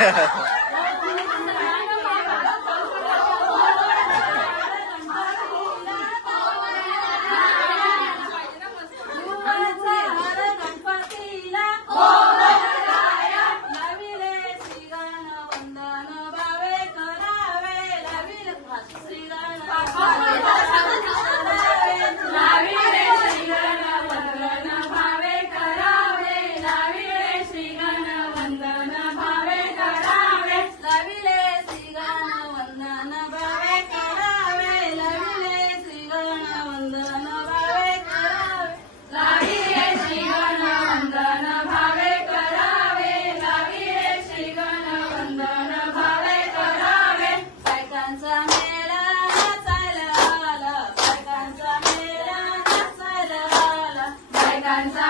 Yeah. Sansa.